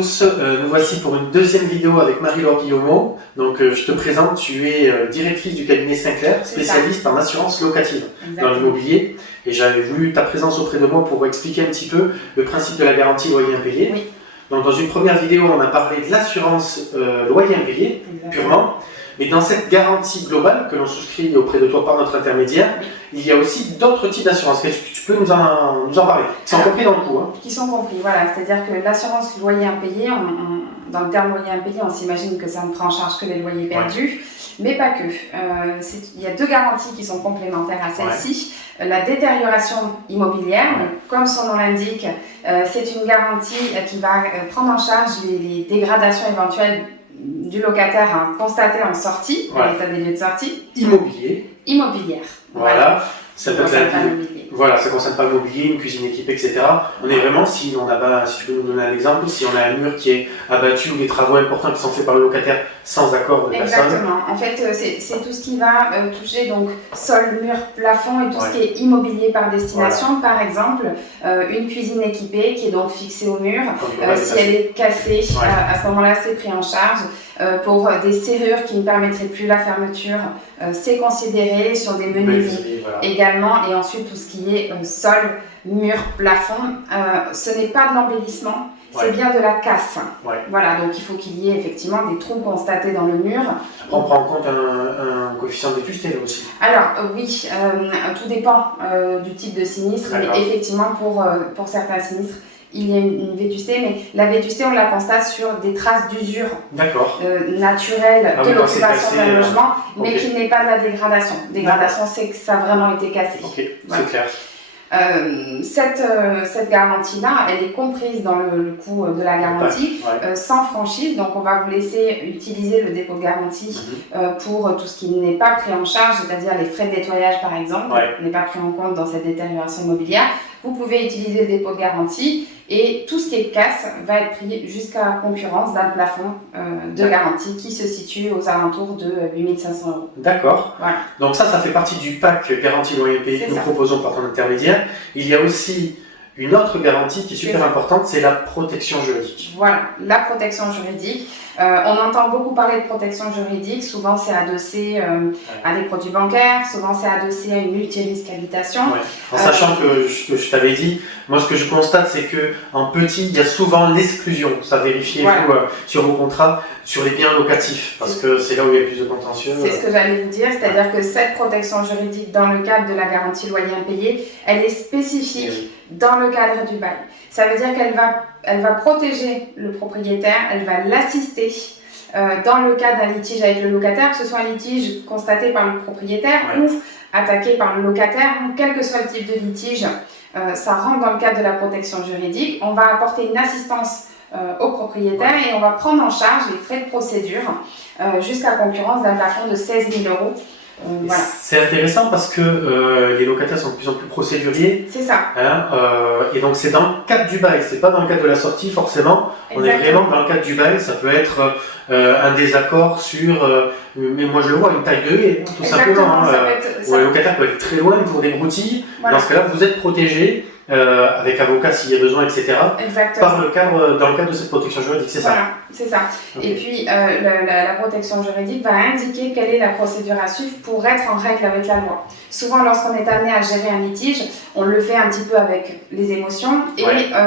tous, nous voici pour une deuxième vidéo avec Marie-Laure Guillaumeau. Donc je te présente, tu es directrice du cabinet Sinclair, spécialiste en assurance locative dans l'immobilier. Et j'avais voulu ta présence auprès de moi pour expliquer un petit peu le principe de la garantie loyer impayé. Oui. Donc dans une première vidéo, on a parlé de l'assurance loyer impayé, purement. Mais dans cette garantie globale que l'on souscrit auprès de toi par notre intermédiaire, il y a aussi d'autres types d'assurances. Est-ce que tu peux nous en parler? Qui sont compris dans le coup. Hein. Qui sont compris, voilà. C'est-à-dire que l'assurance loyer impayé, dans le terme loyer impayé, on s'imagine que ça ne prend en charge que les loyers perdus, mais pas que. Il y a deux garanties qui sont complémentaires à celle-ci. La détérioration immobilière, comme son nom l'indique, c'est une garantie qui va prendre en charge les dégradations éventuelles du locataire constaté en sortie, à l'état des lieux de sortie. Immobilière. Voilà. Ça peut voilà, ça ne concerne pas le mobilier, une cuisine équipée, etc. On est vraiment, si tu peux nous donner un exemple, si on a un mur qui est abattu ou des travaux importants qui sont faits par le locataire sans accord de personne. Exactement. En fait, c'est tout ce qui va toucher donc sol, mur, plafond et tout ce qui est immobilier par destination. Par exemple, une cuisine équipée qui est donc fixée au mur. Si elle est cassée, à ce moment-là, c'est pris en charge. Pour des serrures qui ne permettraient plus la fermeture, c'est considéré sur des menuiseries également. Et ensuite, tout ce qui est sol, mur, plafond, ce n'est pas de l'embellissement, c'est bien de la casse. Voilà, donc il faut qu'il y ait effectivement des trous constatés dans le mur. On prend en compte un coefficient de vétusté aussi. Alors oui, tout dépend du type de sinistre, mais effectivement pour certains sinistres, il y a une vétusté, mais la vétusté, on la constate sur des traces d'usure naturelle de l'occupation d'un logement, mais qui n'est pas de la dégradation. Dégradation, c'est que ça a vraiment été cassé. C'est clair. Cette garantie-là, elle est comprise dans le coût de la garantie, sans franchise. Donc, on va vous laisser utiliser le dépôt de garantie pour tout ce qui n'est pas pris en charge, c'est-à-dire les frais de nettoyage, par exemple, n'est pas pris en compte dans cette détérioration immobilière. Vous pouvez utiliser le dépôt de garantie et tout ce qui est casse va être pris jusqu'à concurrence d'un plafond de garantie qui se situe aux alentours de 8 500 €. D'accord. Donc ça fait partie du pack garantie loyer payé que nous proposons par ton intermédiaire. Il y a aussi une autre garantie qui est super importante, c'est la protection juridique. Voilà, la protection juridique. On entend beaucoup parler de protection juridique, souvent c'est adossé à des produits bancaires, souvent c'est adossé à une multirisque habitation. En sachant que je t'avais dit, moi ce que je constate c'est qu'en petit, il y a souvent l'exclusion, ça vérifiez sur vos contrats, sur les biens locatifs, parce que c'est là où il y a plus de contentieux. C'est ce que j'allais vous dire, c'est-à-dire que cette protection juridique dans le cadre de la garantie loyer impayé, elle est spécifique dans le cadre du bail. Ça veut dire qu'elle va protéger le propriétaire, elle va l'assister dans le cas d'un litige avec le locataire, que ce soit un litige constaté par le propriétaire ou attaqué par le locataire, quel que soit le type de litige, ça rentre dans le cadre de la protection juridique. On va apporter une assistance au propriétaire et on va prendre en charge les frais de procédure jusqu'à concurrence d'un plafond de 16 000 €. C'est intéressant parce que les locataires sont de plus en plus procéduriers. C'est ça. Et donc c'est dans le cadre du bail, c'est pas dans le cadre de la sortie forcément. On est vraiment dans le cadre du bail. Ça peut être un désaccord sur, mais moi je le vois, une taille de haie, tout simplement. Ou un locataire peut être très loin pour des broutilles. Dans ce cas-là, vous êtes protégé. Avec avocat s'il y a besoin, etc. Dans le cadre de cette protection juridique, c'est ça. Voilà, c'est ça. Et puis la protection juridique va indiquer quelle est la procédure à suivre pour être en règle avec la loi. Souvent, lorsqu'on est amené à gérer un litige, on le fait un petit peu avec les émotions et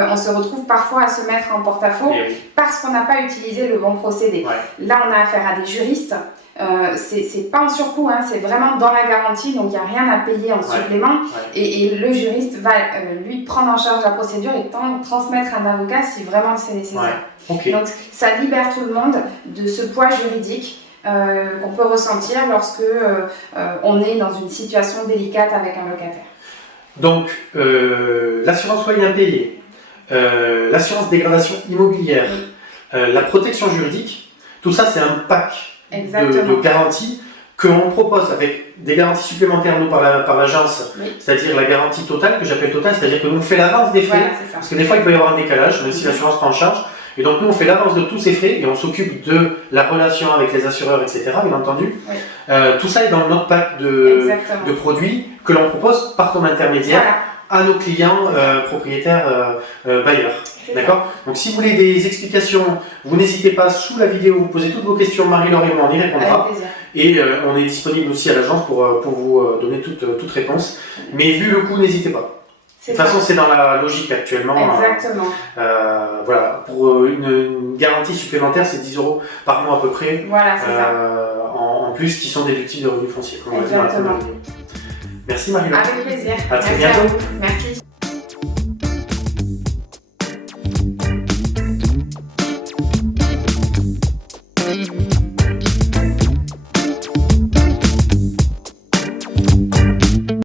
on se retrouve parfois à se mettre en porte-à-faux parce qu'on n'a pas utilisé le bon procédé. Là, on a affaire à des juristes. C'est pas en surcoût, c'est vraiment dans la garantie, donc il n'y a rien à payer en supplément et le juriste va lui prendre en charge la procédure et transmettre un avocat si vraiment c'est nécessaire. Donc ça libère tout le monde de ce poids juridique qu'on peut ressentir lorsque on est dans une situation délicate avec un locataire. Donc l'assurance loyer impayé, l'assurance dégradation immobilière, la protection juridique, tout ça c'est un pack de garanties que l'on propose avec des garanties supplémentaires nous par l'agence, c'est-à-dire la garantie totale que j'appelle totale, c'est-à-dire que nous on fait l'avance des frais, parce que des fois il peut y avoir un décalage, même si l'assurance prend en charge, et donc nous on fait l'avance de tous ces frais et on s'occupe de la relation avec les assureurs, etc. Bien entendu. Tout ça est dans notre pack de produits que l'on propose par ton intermédiaire à nos clients propriétaires bailleurs. D'accord? Donc si vous voulez des explications, vous n'hésitez pas, sous la vidéo, vous posez toutes vos questions, Marie-Laure et moi on y répondra. Avec plaisir. Et on est disponible aussi à l'agence pour vous donner toute réponse. Mais vu le coût, n'hésitez pas. De toute façon, c'est dans la logique actuellement. Exactement. Voilà, pour une garantie supplémentaire, c'est 10 € par mois à peu près. Voilà, c'est ça. En plus, qui sont déductibles de revenus fonciers. Exactement. Merci Marie-Laure. Avec plaisir. À très Merci bientôt. Merci.